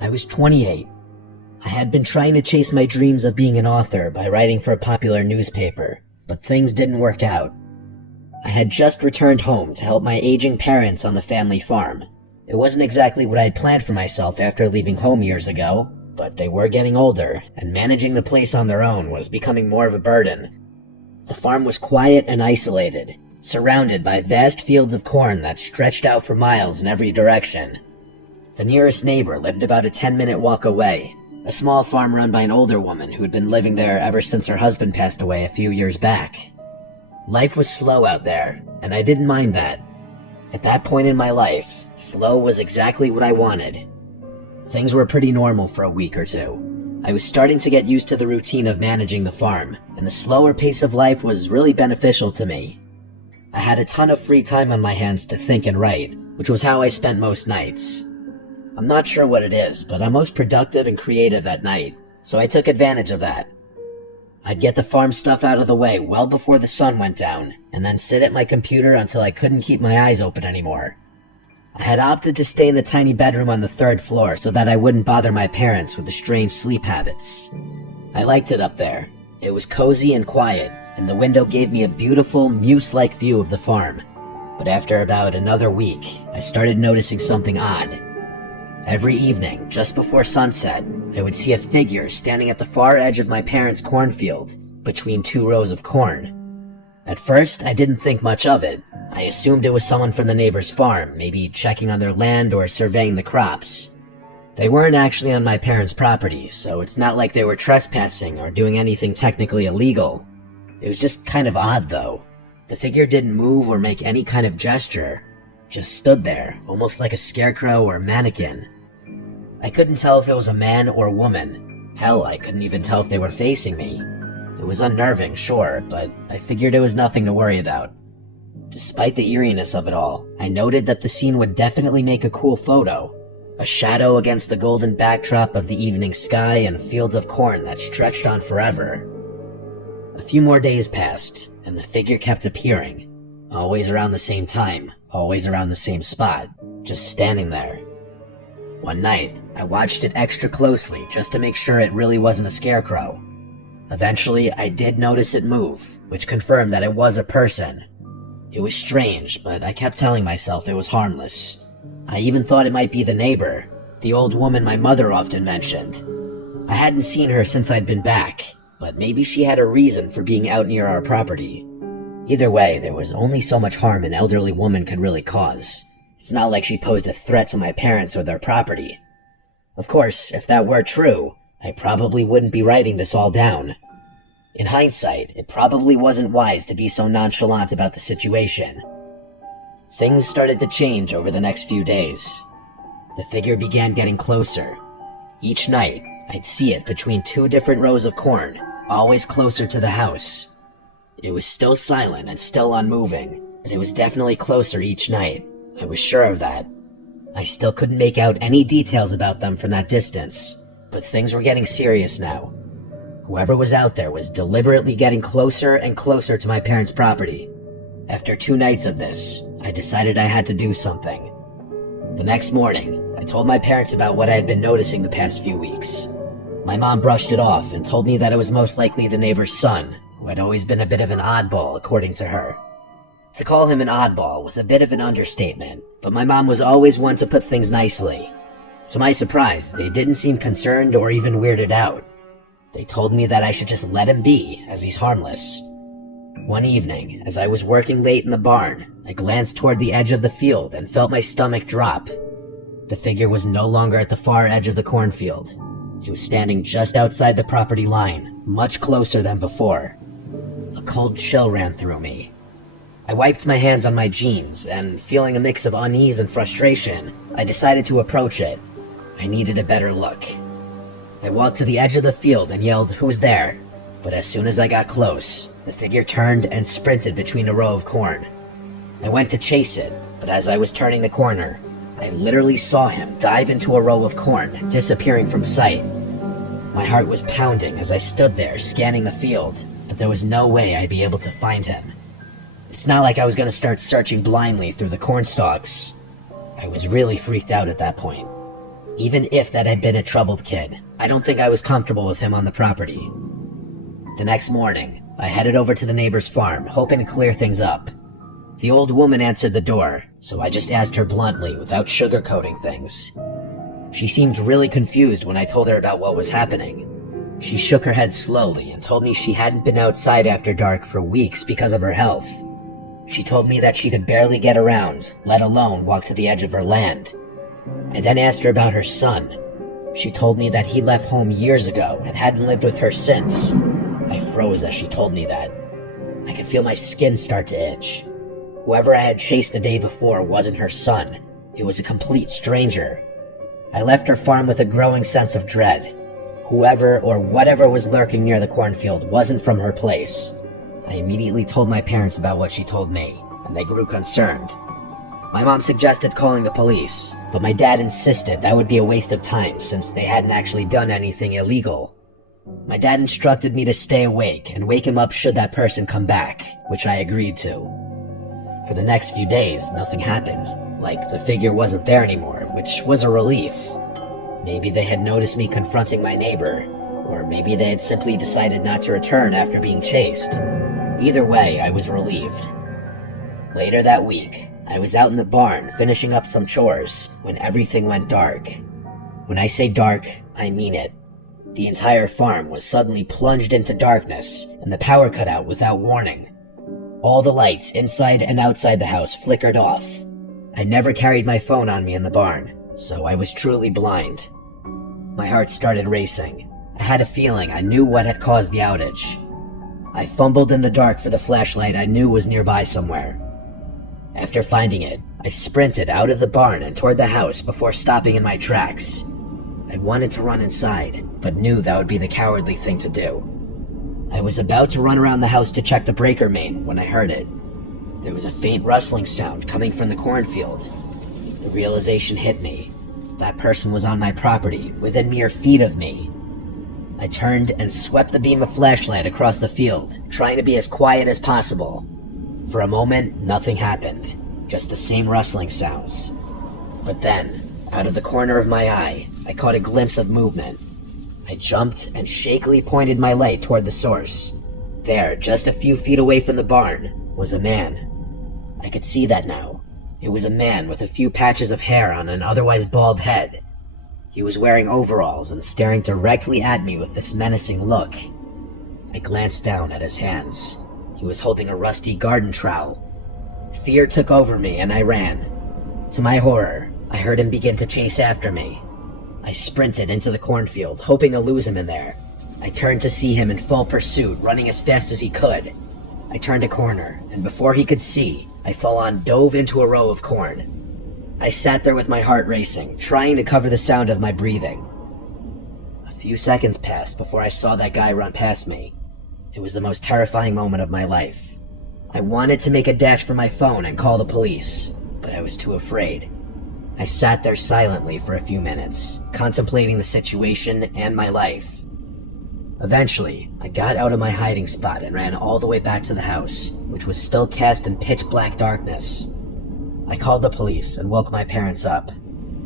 I was 28. I had been trying to chase my dreams of being an author by writing for a popular newspaper, but things didn't work out. I had just returned home to help my aging parents on the family farm. It wasn't exactly what I had planned for myself after leaving home years ago, but they were getting older, and managing the place on their own was becoming more of a burden. The farm was quiet and isolated, surrounded by vast fields of corn that stretched out for miles in every direction. The nearest neighbor lived about a 10-minute walk away, a small farm run by an older woman who had been living there ever since her husband passed away a few years back. Life was slow out there, and I didn't mind that. At that point in my life, slow was exactly what I wanted. Things were pretty normal for a week or two. I was starting to get used to the routine of managing the farm, and the slower pace of life was really beneficial to me. I had a ton of free time on my hands to think and write, which was how I spent most nights. I'm not sure what it is, but I'm most productive and creative at night, so I took advantage of that. I'd get the farm stuff out of the way well before the sun went down, and then sit at my computer until I couldn't keep my eyes open anymore. I had opted to stay in the tiny bedroom on the 3rd floor so that I wouldn't bother my parents with the strange sleep habits. I liked it up there. It was cozy and quiet, and the window gave me a beautiful, muse-like view of the farm. But after about another week, I started noticing something odd. Every evening, just before sunset, I would see a figure standing at the far edge of my parents' cornfield, between 2 rows of corn. At first, I didn't think much of it. I assumed it was someone from the neighbor's farm, maybe checking on their land or surveying the crops. They weren't actually on my parents' property, so it's not like they were trespassing or doing anything technically illegal. It was just kind of odd, though. The figure didn't move or make any kind of gesture, just stood there, almost like a scarecrow or mannequin. I couldn't tell if it was a man or a woman. Hell, I couldn't even tell if they were facing me. It was unnerving, sure, but I figured it was nothing to worry about. Despite the eeriness of it all, I noted that the scene would definitely make a cool photo. A shadow against the golden backdrop of the evening sky and fields of corn that stretched on forever. A few more days passed, and the figure kept appearing. Always around the same time, always around the same spot, just standing there. One night, I watched it extra closely just to make sure it really wasn't a scarecrow. Eventually, I did notice it move, which confirmed that it was a person. It was strange, but I kept telling myself it was harmless. I even thought it might be the neighbor, the old woman my mother often mentioned. I hadn't seen her since I'd been back, but maybe she had a reason for being out near our property. Either way, there was only so much harm an elderly woman could really cause. It's not like she posed a threat to my parents or their property. Of course, if that were true, I probably wouldn't be writing this all down. In hindsight, it probably wasn't wise to be so nonchalant about the situation. Things started to change over the next few days. The figure began getting closer. Each night, I'd see it between 2 different rows of corn, always closer to the house. It was still silent and still unmoving, but it was definitely closer each night. I was sure of that. I still couldn't make out any details about them from that distance, but things were getting serious now. Whoever was out there was deliberately getting closer and closer to my parents' property. After 2 nights of this, I decided I had to do something. The next morning, I told my parents about what I had been noticing the past few weeks. My mom brushed it off and told me that it was most likely the neighbor's son, who had always been a bit of an oddball, according to her. To call him an oddball was a bit of an understatement, but my mom was always one to put things nicely. To my surprise, they didn't seem concerned or even weirded out. They told me that I should just let him be, as he's harmless. One evening, as I was working late in the barn, I glanced toward the edge of the field and felt my stomach drop. The figure was no longer at the far edge of the cornfield. It was standing just outside the property line, much closer than before. A cold chill ran through me. I wiped my hands on my jeans, and feeling a mix of unease and frustration, I decided to approach it. I needed a better look. I walked to the edge of the field and yelled, "Who's there?" But as soon as I got close, the figure turned and sprinted between a row of corn. I went to chase it, but as I was turning the corner, I literally saw him dive into a row of corn, disappearing from sight. My heart was pounding as I stood there scanning the field, but there was no way I'd be able to find him. It's not like I was going to start searching blindly through the corn stalks. I was really freaked out at that point. Even if that had been a troubled kid, I don't think I was comfortable with him on the property. The next morning, I headed over to the neighbor's farm, hoping to clear things up. The old woman answered the door, so I just asked her bluntly without sugarcoating things. She seemed really confused when I told her about what was happening. She shook her head slowly and told me she hadn't been outside after dark for weeks because of her health. She told me that she could barely get around, let alone walk to the edge of her land. I then asked her about her son. She told me that he left home years ago and hadn't lived with her since. I froze as she told me that. I could feel my skin start to itch. Whoever I had chased the day before wasn't her son. It was a complete stranger. I left her farm with a growing sense of dread. Whoever or whatever was lurking near the cornfield wasn't from her place. I immediately told my parents about what she told me, and they grew concerned. My mom suggested calling the police, but my dad insisted that would be a waste of time since they hadn't actually done anything illegal. My dad instructed me to stay awake and wake him up should that person come back, which I agreed to. For the next few days, nothing happened. Like, the figure wasn't there anymore, which was a relief. Maybe they had noticed me confronting my neighbor, or maybe they had simply decided not to return after being chased. Either way, I was relieved. Later that week, I was out in the barn finishing up some chores when everything went dark. When I say dark, I mean it. The entire farm was suddenly plunged into darkness, and the power cut out without warning. All the lights inside and outside the house flickered off. I never carried my phone on me in the barn, so I was truly blind. My heart started racing. I had a feeling I knew what had caused the outage. I fumbled in the dark for the flashlight I knew was nearby somewhere. After finding it, I sprinted out of the barn and toward the house before stopping in my tracks. I wanted to run inside, but knew that would be the cowardly thing to do. I was about to run around the house to check the breaker main when I heard it. There was a faint rustling sound coming from the cornfield. The realization hit me. That person was on my property, within mere feet of me. I turned and swept the beam of flashlight across the field, trying to be as quiet as possible. For a moment, nothing happened, just the same rustling sounds. But then, out of the corner of my eye, I caught a glimpse of movement. I jumped and shakily pointed my light toward the source. There, just a few feet away from the barn, was a man. I could see that now. It was a man with a few patches of hair on an otherwise bald head. He was wearing overalls and staring directly at me with this menacing look. I glanced down at his hands. He was holding a rusty garden trowel. Fear took over me and I ran. To my horror, I heard him begin to chase after me. I sprinted into the cornfield, hoping to lose him in there. I turned to see him in full pursuit, running as fast as he could. I turned a corner, and before he could see, I full-on dove into a row of corn. I sat there with my heart racing, trying to cover the sound of my breathing. A few seconds passed before I saw that guy run past me. It was the most terrifying moment of my life. I wanted to make a dash for my phone and call the police, but I was too afraid. I sat there silently for a few minutes, contemplating the situation and my life. Eventually, I got out of my hiding spot and ran all the way back to the house, which was still cast in pitch-black darkness. I called the police and woke my parents up.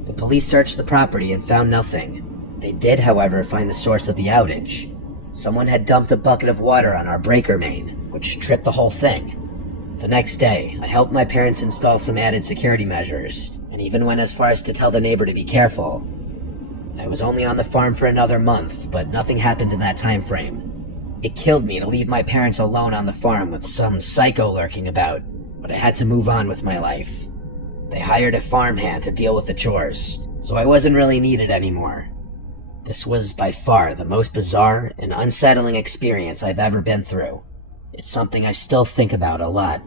The police searched the property and found nothing. They did, however, find the source of the outage. Someone had dumped a bucket of water on our breaker main, which tripped the whole thing. The next day, I helped my parents install some added security measures, and even went as far as to tell the neighbor to be careful. I was only on the farm for another month, but nothing happened in that time frame. It killed me to leave my parents alone on the farm with some psycho lurking about, but I had to move on with my life. They hired a farmhand to deal with the chores, so I wasn't really needed anymore. This was by far the most bizarre and unsettling experience I've ever been through. It's something I still think about a lot.